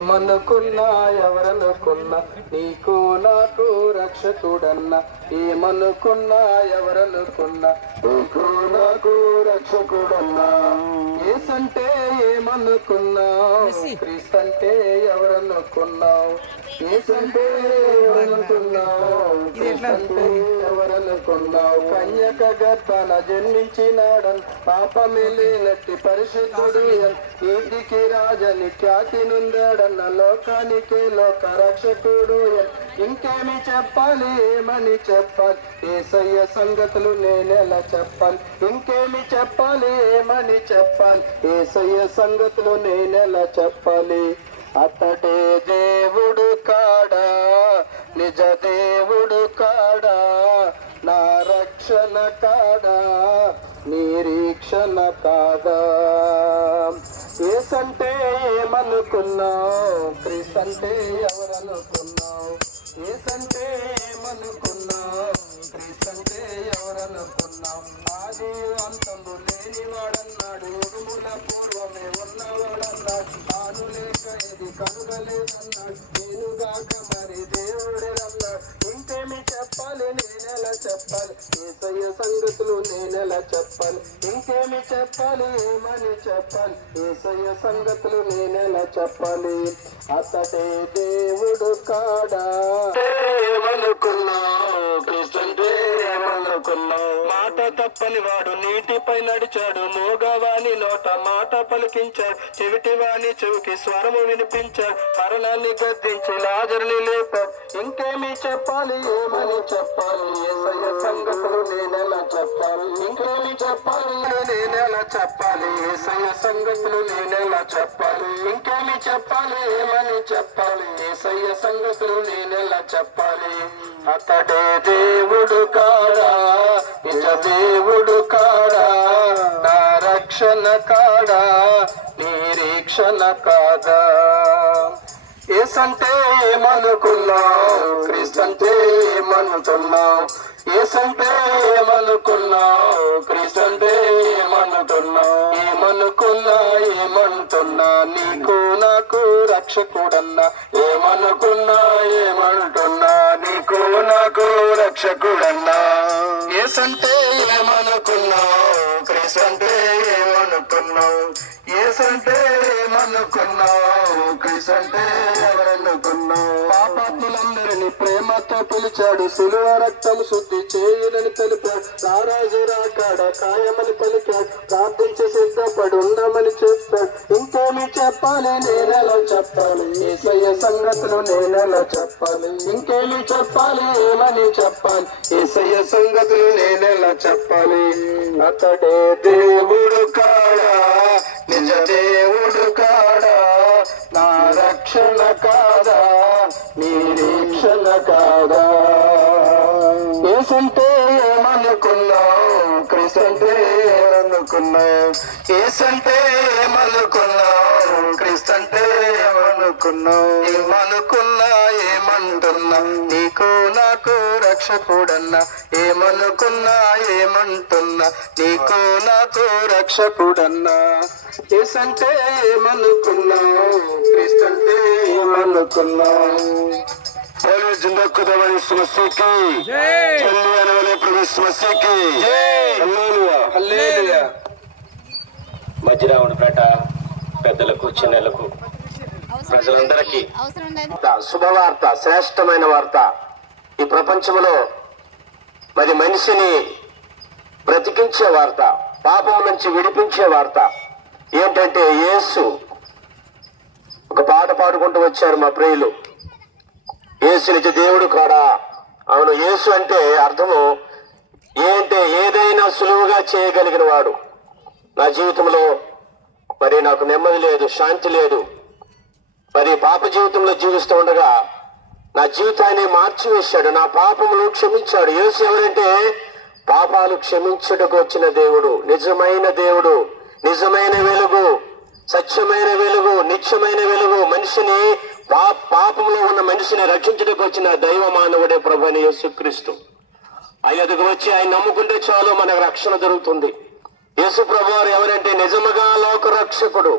ఏమనుకున్నా ఎవరనుకున్నా నీకు నాకు రక్షకుడన్నా, ఏమనుకున్నా ఎవరనుకున్నా నీకు నాకు రక్షకుడన్నా. యేసంటే ఏమనుకున్నా, క్రీస్తంటే ఎవరనుకున్నావు, యేసంటే ఎవరనుకున్నావు, క్రీస్తంటే ఎవరనుకున్నావు. కన్యక గర్భాన జన్మించినాడన్, పాపమే లేనట్టి పరిశుద్ధుడు, నీతికి రాజని ఖ్యాతి నుండాడన్న, లోకానికే లోక రక్షకుడు. ఇంకేమి చెప్పాలి, ఏమని చెప్పాలి, యేసయ్య సంగతులు నేనెలా చెప్పాలి. ఇంకేమి చెప్పాలి, ఏమని చెప్పాలి, యేసయ్య సంగతులు నేనెలా చెప్పాలి. అతడే దేవుడు కాడా, నిజ దేవుడు కాడా, నా రక్షణ కాడా, నిరీక్షణ కాదా. యేసంటే ఏమనుకున్నావు, క్రీస్తంటే ఎవరనుకున్నావు, యేసంటే ఏమనుకున్నావు, క్రీస్తంటే ఎవరనుకున్నావు. ఆది అంతము లేనివాడన్నాడు, యుగముల పూర్వమే ఉన్నవాడన్నాడు, తాను లేక ఇది కనుగలేదన్నాడు, నేనుగాక మరి దేవుడేనన్నాడు. ఇంకేమి చెప్పాలి, నేనెలా చెప్పాలి, యేసయ్య సంగతులు నేనెలా చెప్పాలి. ఇంకేమి చెప్పాలి, ఏమని చెప్పాలి, యేసయ్య సంగతులు నేనెలా చెప్పాలి. అతడే దేవుడు కాడా, ఏమనుకున్నావు, క్రీస్తంటే ఏమనుకున్నావు. మాట తప్పని వాడు నీటిపై నడిచాడు, మూగవాని నోట మాట పలికించాడు, చెవిటివాని చెవికి స్వరము వినిపించాడు, మరణాన్ని గద్దించి లాజరుని లేపాడు. ఇంకేమి చెప్పాలి, ఏమని చెప్పాలి, యేసయ్య సంగతులు నేనెలా చెప్పాలి. ఇంకేమి చెప్పాలి, నేనెలా చెప్పాలి, యేసయ్య సంగతులు నేనెలా చెప్పాలి. ఇంకేమి చెప్పాలి, ఏమని చెప్పాలి, యేసయ్య సంగతులు నేనెలా చెప్పాలి. అతడే దేవుడు కాడా, నిజ దేవుడు కాడా, నా రక్షణ కాడా, నిరీక్షణ కాదా. యేసంటే ఏమనుకున్నావు, క్రీస్తంటే ఏమనుకున్నావు, యేసంటే ఏమనుకున్నావు, క్రీస్తంటే ఏమనుకున్నావు. ఏమనుకున్నా ఏమంటున్నా, నీకు నాకు రక్షకుడన్నా, ఏమనుకున్నా ఏమంటున్నా, నీకు నాకు రక్షకుడన్నా. యేసంటే ఏమనుకున్నావు, క్రీస్తంటే ఏమనుకున్నావు, యేసంటే ఏమనుకున్నావు, క్రీస్తంటే ఎవరనుకున్నావు. పాపాత్ములందరినీ ప్రేమతో పిలిచాడు, సిలువ రక్తం శుద్ధి చేయునని తెలిపాడు, రారాజు రాకాడ ఖాయమని పలికాడు, ప్రార్థించి సిద్ధపడి ఉండమని చెప్పాడు. ఇంకేమి చెప్పాలి, నేనెలా చెప్పాలి, యేసయ్య సంగతులు నేనెలా చెప్పాలి. ఇంకేమి చెప్పాలి, ఏమని చెప్పాలి, యేసయ్య సంగతులు నేనెలా చెప్పాలి. అతడే దేవుడు కాడా, నిజ దేవుడు కాడా, నా రక్షణ కాదా, నిరీక్షణ కాదా. యేసంటే ఏమనుకున్నావు, క్రీస్తంటే ఏమనుకున్నావు, యేసంటే ఏమనుకున్నావు, క్రీస్తంటే ఏమనుకున్నావు. ఏమనుకున్నా ఏమంటున్నా, నీకు నాకు రక్షకుడన్నా, ఏమనుకున్నా ఏమంటున్నా, నీకు నాకు రక్షకుడన్నా. యేసంటే ఏమనుకున్నావు, క్రీస్తంటే ఏమనుకున్నావు. जिंदा खुदा यीशु मसीह की चलने आने वाले प्रभु यीशु मसीह की హల్లెలూయా హల్లెలూయా. మధ్యరావునిపేట పెద్దలకు చిన్నలకు ప్రజలందరికీ శుభవార్త, శ్రేష్టమైన వార్త. ఈ ప్రపంచంలో మరి మనిషిని బ్రతికించే వార్త, పాపం నుంచి విడిపించే వార్త ఏంటంటే యేసు. ఒక పాట పాడుకుంటూ వచ్చారు మా ప్రియులు, యేసు నిజ దేవుడు కాడా. అవును, యేసు అంటే అర్థము ఏంటే ఏదైనా సులువుగా చేయగలిగిన వాడు. నా జీవితంలో మరి నాకు నెమ్మది లేదు, శాంతి లేదు, మరి పాప జీవితంలో జీవిస్తూ ఉండగా నా జీవితాన్ని మార్చివేశాడు, నా పాపములు క్షమించాడు. యేసు ఎవరంటే పాపాలు క్షమించుటకు వచ్చిన దేవుడు, నిజమైన దేవుడు, నిజమైన వెలుగు, సత్యమైన వెలుగు, నిత్యమైన వెలుగు. మనిషిని పాపంలో ఉన్న మనిషిని రక్షించడానికి వచ్చిన దైవ మానవుడే ప్రభువైన యేసుక్రీస్తు. ఆయనకు వచ్చి ఆయన నమ్ముకుంటే చాలు మనకు రక్షణ దొరుకుతుంది. యేసు ప్రభువారు ఎవరంటే నిజముగా లోక రక్షకుడు.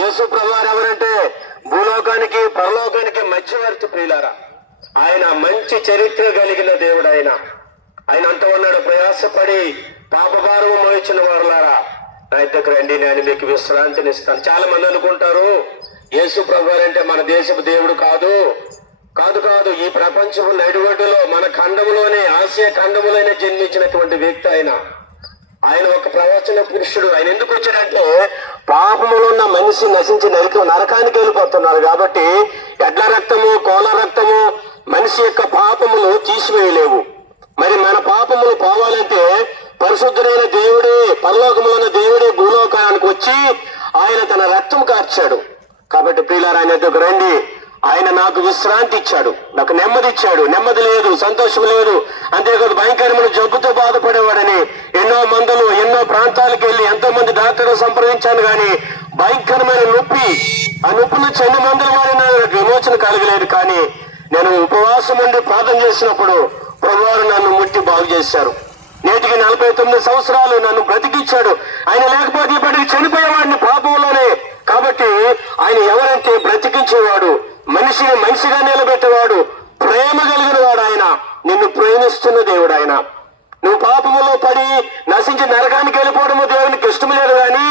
యేసు ప్రభువారు ఎవరంటే భూలోకానికి పరలోకానికి మధ్యవర్తి ప్రియులారా. ఆయన మంచి చరిత్ర కలిగిన దేవుడు. ఆయన అంటూ ఉన్నాడు, ప్రయాసపడి పాపభారము మోయించిన వారులారా నా యొద్దకు రండి, నేను మీకు విశ్రాంతిని ఇస్తాను. చాలా మంది అనుకుంటారు యేసు ప్రభువారు అంటే మన దేశపు దేవుడు కాదు. ఈ ప్రపంచపు నడివడ్డులో మన ఖండములోనే, ఆసియా ఖండములోనే జన్మించినటువంటి వ్యక్తి ఆయన ఒక ప్రవచన పురుషుడు. ఆయన ఎందుకు వచ్చాడంటే పాపములో ఉన్న మనిషి నశించి నరకానికి వెళ్ళిపోతున్నారు కాబట్టి ఎడ్ల రక్తము, కోల రక్తము మనిషి యొక్క పాపములు తీసివేయలేవు. మరి మన పాపములు పోవాలంటే పరిశుద్ధుడైన దేవుడే, పరలోకములో ఉన్న దేవుడే భూలోకానికి వచ్చి ఆయన తన రక్తం కార్చాడు. కాబట్టి ప్రియులారా, ఆయన ఎదుగు రండి. ఆయన నాకు విశ్రాంతి ఇచ్చాడు, నాకు నెమ్మది ఇచ్చాడు. నెమ్మది లేదు, సంతోషం లేదు. అంతేకాదు భయంకరమైన జబ్బుతో బాధపడేవాడని ఎన్నో మందులు, ఎన్నో ప్రాంతాలకు వెళ్ళి ఎంతో మంది డాక్టర్లు సంప్రదించాను కానీ భయంకరమైన నొప్పి, ఆ నొప్పి నుంచి ఎన్ని మందులు వాడినా నాకు విమోచన కలగలేదు. కానీ నేను ఉపవాసం ఉండి ప్రార్థన చేసినప్పుడు ప్రభువారు నన్ను ముట్టి బాగు చేశారు. నేటికి 49 సంవత్సరాలు నన్ను బ్రతికించాడు. ఆయన లేకపోతే ఇప్పటికి చనిపోయేవాడిని పాపంలోనే. కాబట్టి ఆయన ఎవరంటే బ్రతికించేవాడు, మనిషిని మనిషిగా నిలబెట్టేవాడు, ప్రేమ కలిగిన వాడు. ఆయన నిన్ను ప్రేమిస్తున్న దేవుడు. ఆయన నువ్వు పాపములో పడి నశించి నరకానికి వెళ్ళిపోవడము దేవునికి ఇష్టం లేదు, కానీ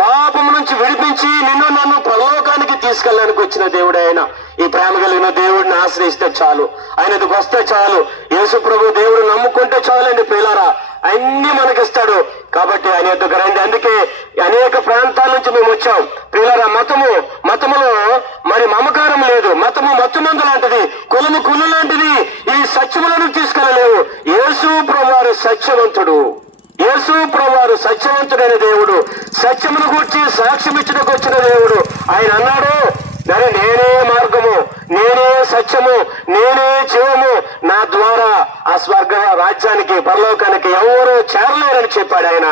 పాపము నుంచి విడిపించి నిన్ను నన్ను పరలోకానికి తీసుకెళ్ళడానికి వచ్చిన దేవుడు ఆయన. ఈ ప్రేమ కలిగిన దేవుడిని ఆశ్రయిస్తే చాలు, ఆయనకు వస్తే చాలు. యేసు ప్రభు దేవుడు నమ్ముకుంటే చాలండి ప్రియులారా, అన్ని మనకిస్తాడు. కాబట్టి ఆయన ఎద్దుకు రండి. అందుకే అనేక ప్రాంతాల నుంచి మేము వచ్చాం ప్రియులారా. మతములో మరి మమకారం లేదు. మతము మత్తుమందు లాంటిది, కులము కులు లాంటిది. ఈ సత్యములను తీసుకెళ్ళలేవు. యేసు ప్రభువారు సత్యవంతుడు. యేసు ప్రభువారు సత్యవంతుడైన దేవుడు, సత్యమును గూర్చి సాక్ష్యం ఇచ్చడానికి వచ్చిన దేవుడు. ఆయన అన్నాడు, నేనే మార్గము, నేనే సత్యము, నేనే జీవము, నా ద్వారా ఆ స్వర్గ రాజ్యానికి, పరలోకానికి ఎవరు చేరలేరని చెప్పాడు ఆయన.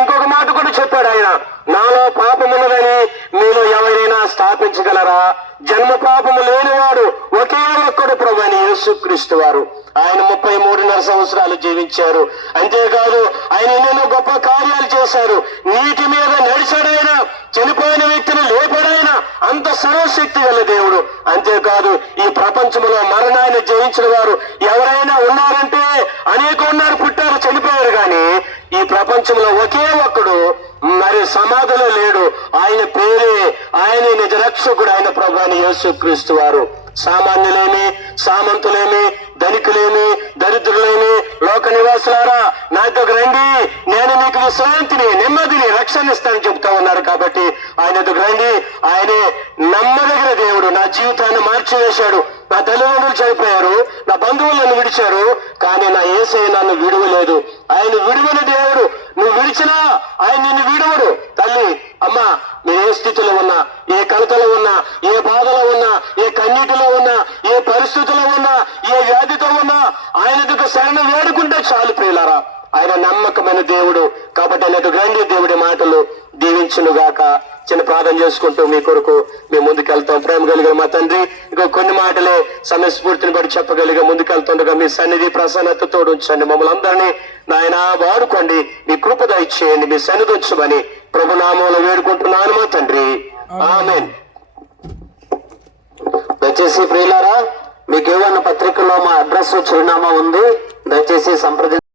ఇంకొక మాట కూడా చెప్పాడు ఆయన, నాలో పాపమున్నదని మీలో ఎవరైనా స్థాపించగలరా? జన్మ పాపము లేనివాడు ఒకే ఒక్కడు ప్రభు అని యేసుక్రీస్తు వారు. ఆయన 33.5 సంవత్సరాలు జీవించారు. అంతేకాదు ఆయన ఎన్నెన్నో గొప్ప కార్యాలు చేశారు. నీటి మీద నడిచాడైనా, చనిపోయిన వ్యక్తిని లేపాడైనా, అంత సర్వశక్తి గల దేవుడు. అంతేకాదు ఈ ప్రపంచంలో మరణాన్ని జయించిన వారు ఎవరైనా ఉన్నారంటే అనేక ఉన్నారు, పుట్టారు, చనిపోయారు. కానీ ఈ ప్రపంచంలో ఒకే ఒక్కడు మరి సమాధిలో లేడు. ఆయన పేరే, ఆయన నిజ రక్షకుడు, ఆయన ప్రభు అని యేసుక్రీస్తు వారు. సామాన్యులేమి, సామంతులేమి, ధనికులేమి, దరిద్రులేమి, లోక నివాసులారా నా దగ్గర రండి, నేను మీకు విశ్రాంతిని, నెమ్మదిని, రక్షణ ఇస్తానని చెప్తా ఉన్నారు. కాబట్టి ఆయన దగ్గర రండి. ఆయనే నమ్మదగిన దేవుడు. నా జీవితాన్ని మార్చివేశాడు. నా తల్లిదండ్రులు చనిపోయారు, నా బంధువులు నన్ను విడిచారు, కానీ నా యేసయ్య నన్ను విడువలేదు. ఆయన విడువని దేవుడు. నువ్వు విడిచినా ఆయన నిన్ను విడువడు. తల్లి, అమ్మ, మీరు ఏ స్థితిలో ఉన్నా, ఏ కలతలో ఉన్నా, ఏ బాధలో ఉన్నా, ఏ కన్నీటిలో ఉన్నా, ఏ పరిస్థితుల్లో ఉన్నా, ఏ వ్యాధితో ఉన్నా ఆయనకు శరణ వేడుకుంటే చాలు ప్రియులారా. ఆయన నమ్మకమైన దేవుడు. కాబట్టి ఆయనకు రండి. దేవుడి మాటలు దీవించునుగాక. చిన్న ప్రార్థన చేసుకుంటూ మీ కొరకు మేము ముందుకెళ్తాం. ప్రేమ కలిగిన మా తండ్రి, ఇంకో కొన్ని మాటలే సమయస్ఫూర్తిని బట్టి చెప్పగలిగా ముందుకెళ్తుండగా మీ సన్నిధి ప్రసన్నతతో ఉంచండి. మమ్మల్ని అందరినీ నాయన వాడుకోండి. మీ కృప దయచేయండి. మీ సన్నిధి ఉంచమని ప్రభునామంలో వేడుకుంటున్నాను మా తండ్రి. ఆమేన్. దయచేసి ప్రియులారా, మీకు ఏమన్నా పత్రికలో మా అడ్రస్, చిరునామా ఉంది. దయచేసి సంప్రదించండి.